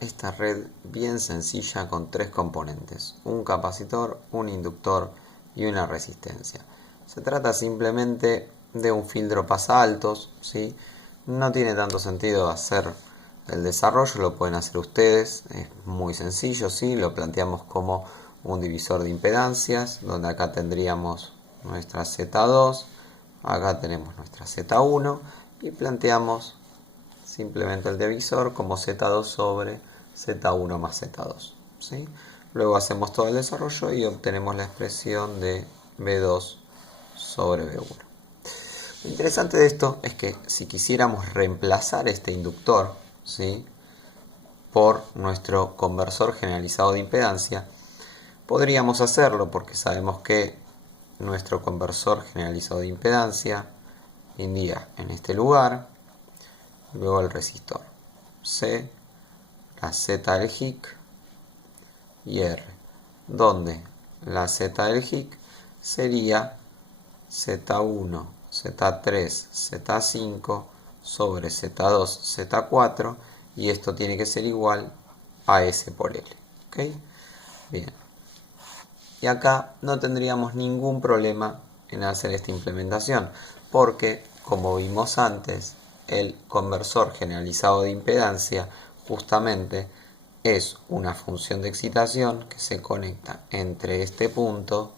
Esta red bien sencilla con tres componentes, un capacitor, un inductor y una resistencia. Se trata simplemente de un filtro pasaltos, ¿sí? No tiene tanto sentido hacer el desarrollo, lo pueden hacer ustedes, es muy sencillo, ¿sí? Lo planteamos como un divisor de impedancias, donde acá tendríamos nuestra Z2, acá tenemos nuestra Z1 y planteamos simplemente el divisor como Z2 sobre Z1 más Z2, ¿sí? Luego hacemos todo el desarrollo y obtenemos la expresión de B2 sobre B1. Lo interesante de esto es que si quisiéramos reemplazar este inductor, ¿sí?, por nuestro conversor generalizado de impedancia, podríamos hacerlo porque sabemos que nuestro conversor generalizado de impedancia iría en este lugar, luego el resistor C, la Z del HIC y R, donde la Z del HIC sería Z1, Z3, Z5 sobre Z2, Z4 y esto tiene que ser igual a S por L. ¿Ok? Bien. Y acá no tendríamos ningún problema en hacer esta implementación porque, como vimos antes, el conversor generalizado de impedancia justamente es una función de excitación que se conecta entre este punto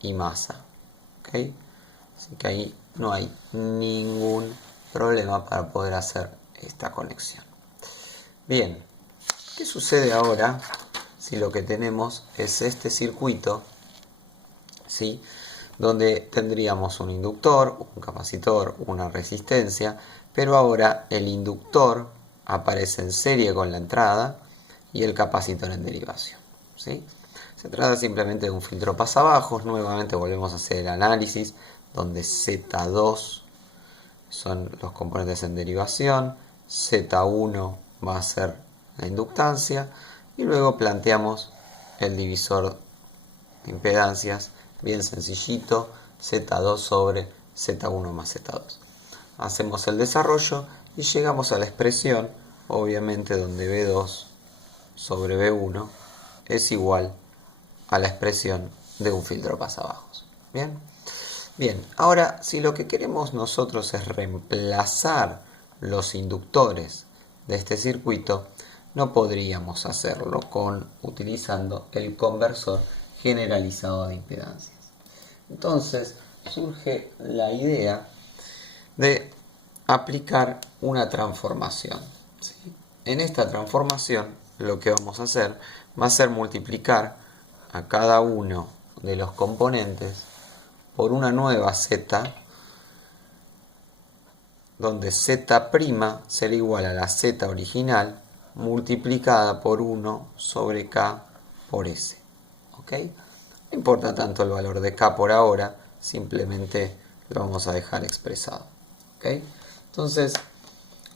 y masa. ¿Okay? Así que ahí no hay ningún problema para poder hacer esta conexión. Bien, ¿qué sucede ahora si lo que tenemos es este circuito, ¿sí?, donde tendríamos un inductor, un capacitor, una resistencia, pero ahora el inductor aparece en serie con la entrada y el capacitor en derivación, ¿sí? Se trata simplemente de un filtro pasabajos. Nuevamente volvemos a hacer el análisis donde Z2 son los componentes en derivación, Z1 va a ser la inductancia y luego planteamos el divisor de impedancias bien sencillito, Z2 sobre Z1 más Z2. Hacemos el desarrollo y llegamos a la expresión, obviamente donde B2 sobre B1 es igual a la expresión de un filtro pasabajos. Bien, bien, ahora si lo que queremos nosotros es reemplazar los inductores de este circuito, no podríamos hacerlo utilizando el conversor generalizado de impedancias. Entonces surge la idea de aplicar una transformación, ¿sí? En esta transformación lo que vamos a hacer va a ser multiplicar a cada uno de los componentes por una nueva Z, donde Z' será igual a la Z original multiplicada por 1 sobre K por S. ¿Ok? No importa tanto el valor de K por ahora, simplemente lo vamos a dejar expresado. ¿Ok? Entonces,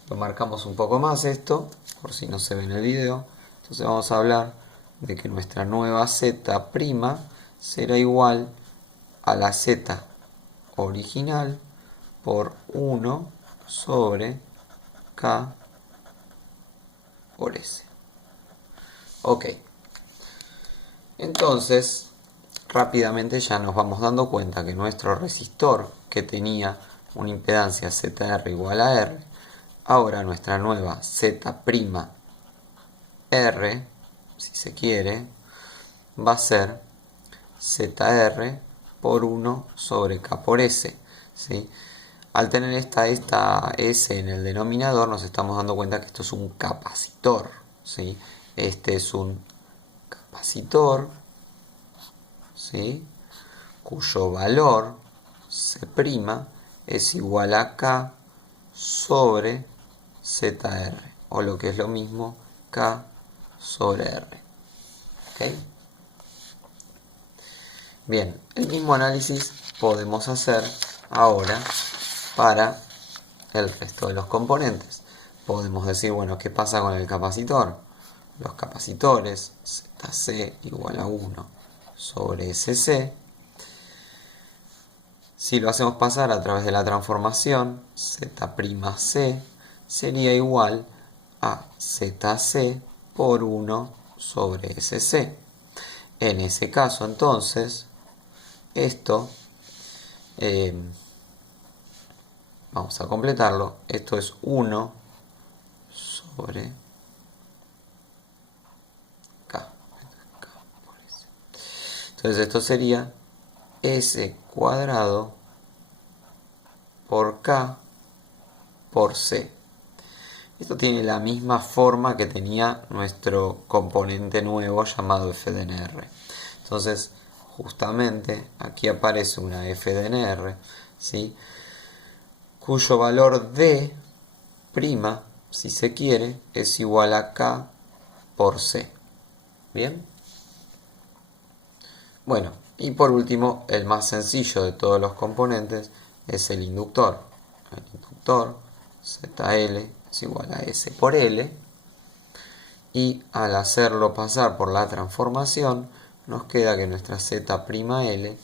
lo marcamos un poco más esto, por si no se ve en el video. Entonces vamos a hablar de que nuestra nueva Z' será igual a la Z original por 1 sobre K por S. Ok. Entonces, rápidamente ya nos vamos dando cuenta que nuestro resistor, que tenía una impedancia ZR igual a R, ahora nuestra nueva Z' R, si se quiere, va a ser ZR por 1 sobre K por S, ¿sí? Al tener esta S en el denominador, nos estamos dando cuenta que esto es un capacitor, ¿sí? Este es un capacitor, ¿sí?, cuyo valor C' es igual a K sobre ZR, o lo que es lo mismo, K sobre R. ¿Okay? Bien, el mismo análisis podemos hacer ahora para el resto de los componentes. Podemos decir, bueno, ¿qué pasa con el capacitor? Los capacitores, ZC igual a 1 sobre SC. Si lo hacemos pasar a través de la transformación, Z'C sería igual a ZC por 1 sobre SC. En ese caso, entonces, esto, vamos a completarlo, esto es 1 sobre K. Entonces esto sería S cuadrado por K por C. Esto tiene la misma forma que tenía nuestro componente nuevo llamado FDNR. Entonces, justamente aquí aparece una FDNR, ¿sí?, cuyo valor D', si se quiere, es igual a K por C. ¿Bien? Bueno, y por último, el más sencillo de todos los componentes es el inductor. El inductor, ZL, es igual a S por L. Y al hacerlo pasar por la transformación, nos queda que nuestra Z'L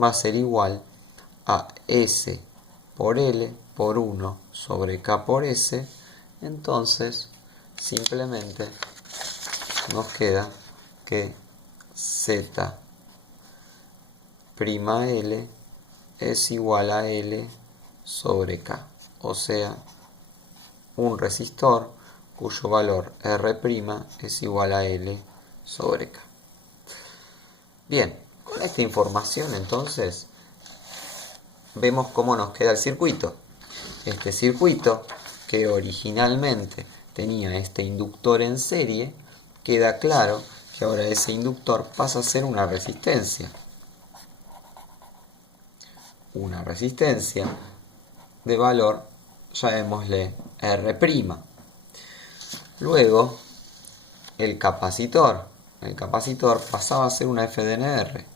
va a ser igual a S por L por 1 sobre K por S. Entonces, simplemente nos queda que Z'L es igual a L sobre K. O sea, un resistor cuyo valor R' es igual a L sobre K. Bien, con esta información entonces vemos cómo nos queda el circuito. Este circuito, que originalmente tenía este inductor en serie, queda claro que ahora ese inductor pasa a ser una resistencia. Una resistencia de valor, llamémosle R'. Luego, el capacitor pasaba a ser una FDNR,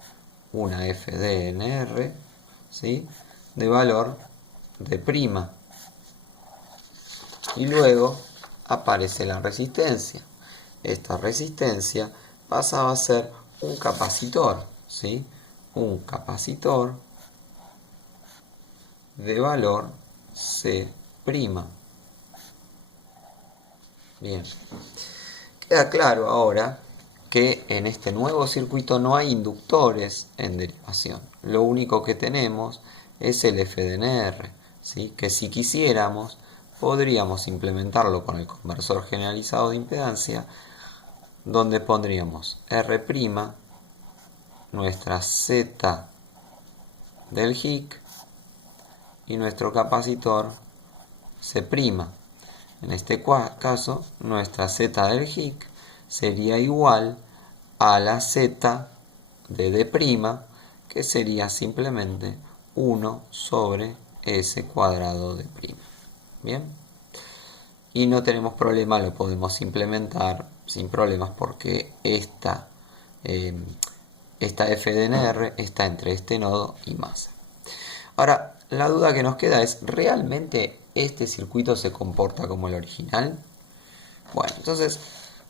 ¿sí?, de valor de'. Y luego aparece la resistencia. Esta resistencia pasaba a ser un capacitor, ¿sí?, un capacitor de valor C'. Bien. Queda claro ahora que en este nuevo circuito no hay inductores en derivación. Lo único que tenemos es el FDNR, ¿sí?, que si quisiéramos podríamos implementarlo con el conversor generalizado de impedancia, donde pondríamos R', nuestra Z del HIC y nuestro capacitor C'. En este caso, nuestra Z del HIC sería igual a la Z de D', que sería simplemente 1 sobre S cuadrado D'. Bien. Y no tenemos problema, lo podemos implementar sin problemas porque esta FDNR está entre este nodo y masa. Ahora, la duda que nos queda es, ¿realmente este circuito se comporta como el original? Bueno, entonces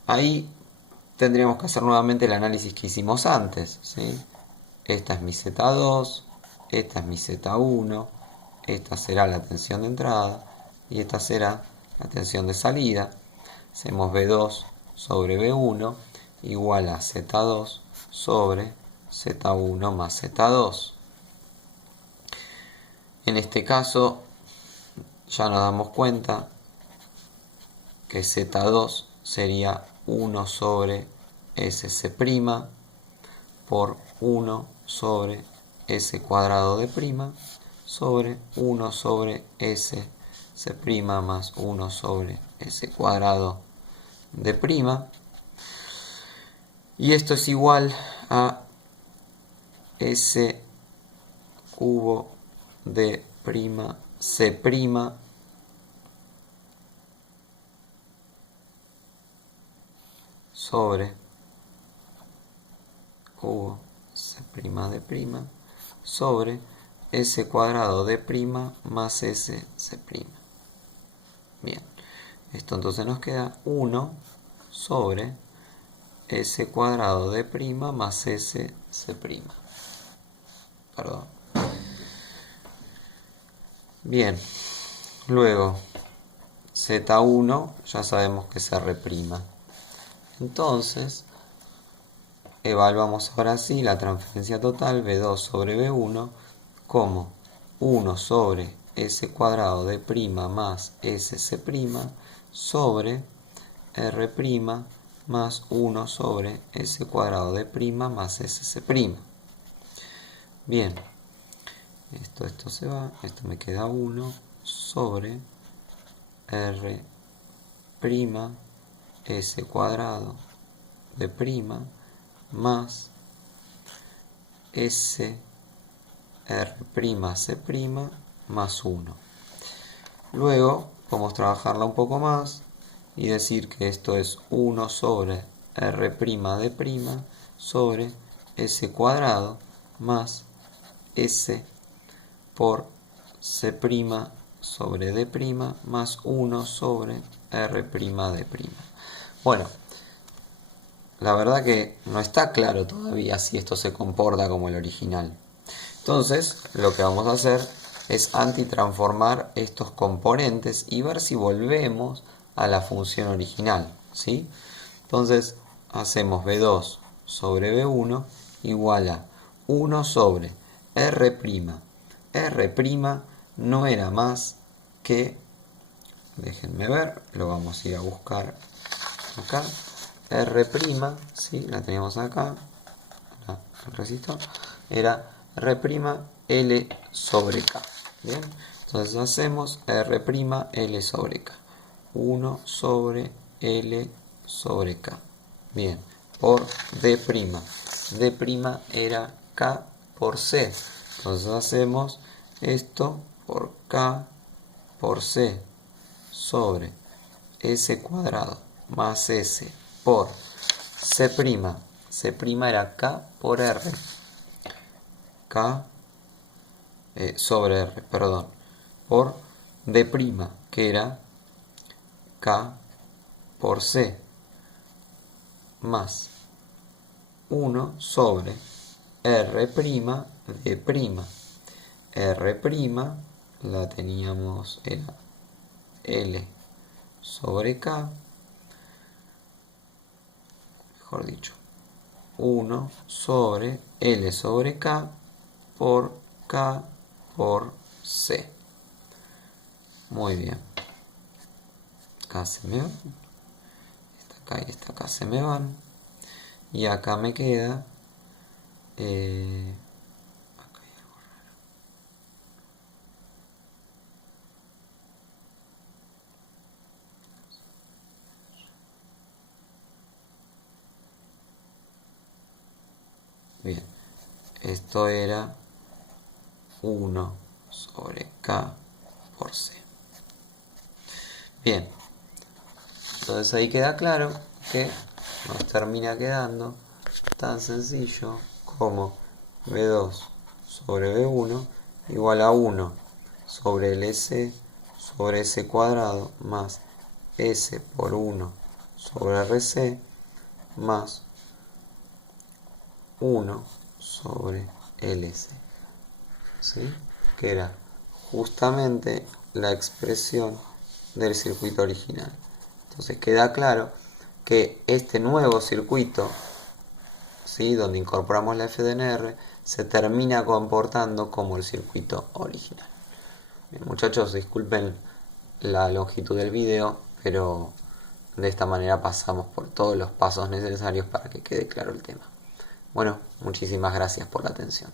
ahí tendríamos que hacer nuevamente el análisis que hicimos antes, ¿sí? Esta es mi Z2, esta es mi Z1, esta será la tensión de entrada y esta será la tensión de salida. Hacemos B2 sobre B1 igual a Z2 sobre Z1 más Z2. En este caso ya nos damos cuenta que Z2 sería 1 sobre SC' por 1 sobre S cuadrado de' sobre 1 sobre SC' más 1 sobre S cuadrado de'. Y esto es igual a S cubo de' C' sobre cubo C' de' sobre S cuadrado de' más S C'. Bien, esto entonces nos queda 1 sobre S cuadrado de' más S C'. Perdón. Bien, luego Z1 ya sabemos que es R'. Entonces, evaluamos ahora sí la transferencia total B2 sobre B1 como 1 sobre S cuadrado de prima más SC' sobre R' más 1 sobre S cuadrado de prima más SC'. Bien, esto se va, esto me queda 1 sobre R' S cuadrado de prima más S R' C' más 1. Luego podemos trabajarla un poco más y decir que esto es 1 sobre R' de' sobre S cuadrado más S por C' sobre D' más 1 sobre R' de'. Bueno, la verdad que no está claro todavía si esto se comporta como el original. Entonces, lo que vamos a hacer es antitransformar estos componentes y ver si volvemos a la función original, ¿sí? Entonces, hacemos B2 sobre B1 igual a 1 sobre R'. R' no era más que, déjenme ver, lo vamos a ir a buscar acá. R', ¿sí? La teníamos acá, el resistor, era R' L sobre K. Bien, entonces hacemos R' L sobre K. 1 sobre L sobre K. Bien, por D'. D' era K por C. Entonces hacemos esto por K por C sobre S cuadrado más S por C'. C' era K por R. K sobre R, perdón, por D', que era K por C, más 1 sobre R' D'. R' la teníamos, era L sobre K, mejor dicho, 1 sobre L sobre K por K por C. Muy bien. Acá se me van. Esta acá y esta acá se me van. Y acá me queda... acá hay algo raro. Bien. Esto era 1 sobre K por C. Bien, entonces ahí queda claro que nos termina quedando tan sencillo como B2 sobre B1 igual a 1 sobre el S sobre S cuadrado más S por 1 sobre RC más 1 sobre LC. ¿Sí? Que era justamente la expresión del circuito original. Entonces queda claro que este nuevo circuito, ¿sí?, donde incorporamos la FDNR, se termina comportando como el circuito original. Bien, muchachos, disculpen la longitud del video, pero de esta manera pasamos por todos los pasos necesarios para que quede claro el tema. Bueno, muchísimas gracias por la atención.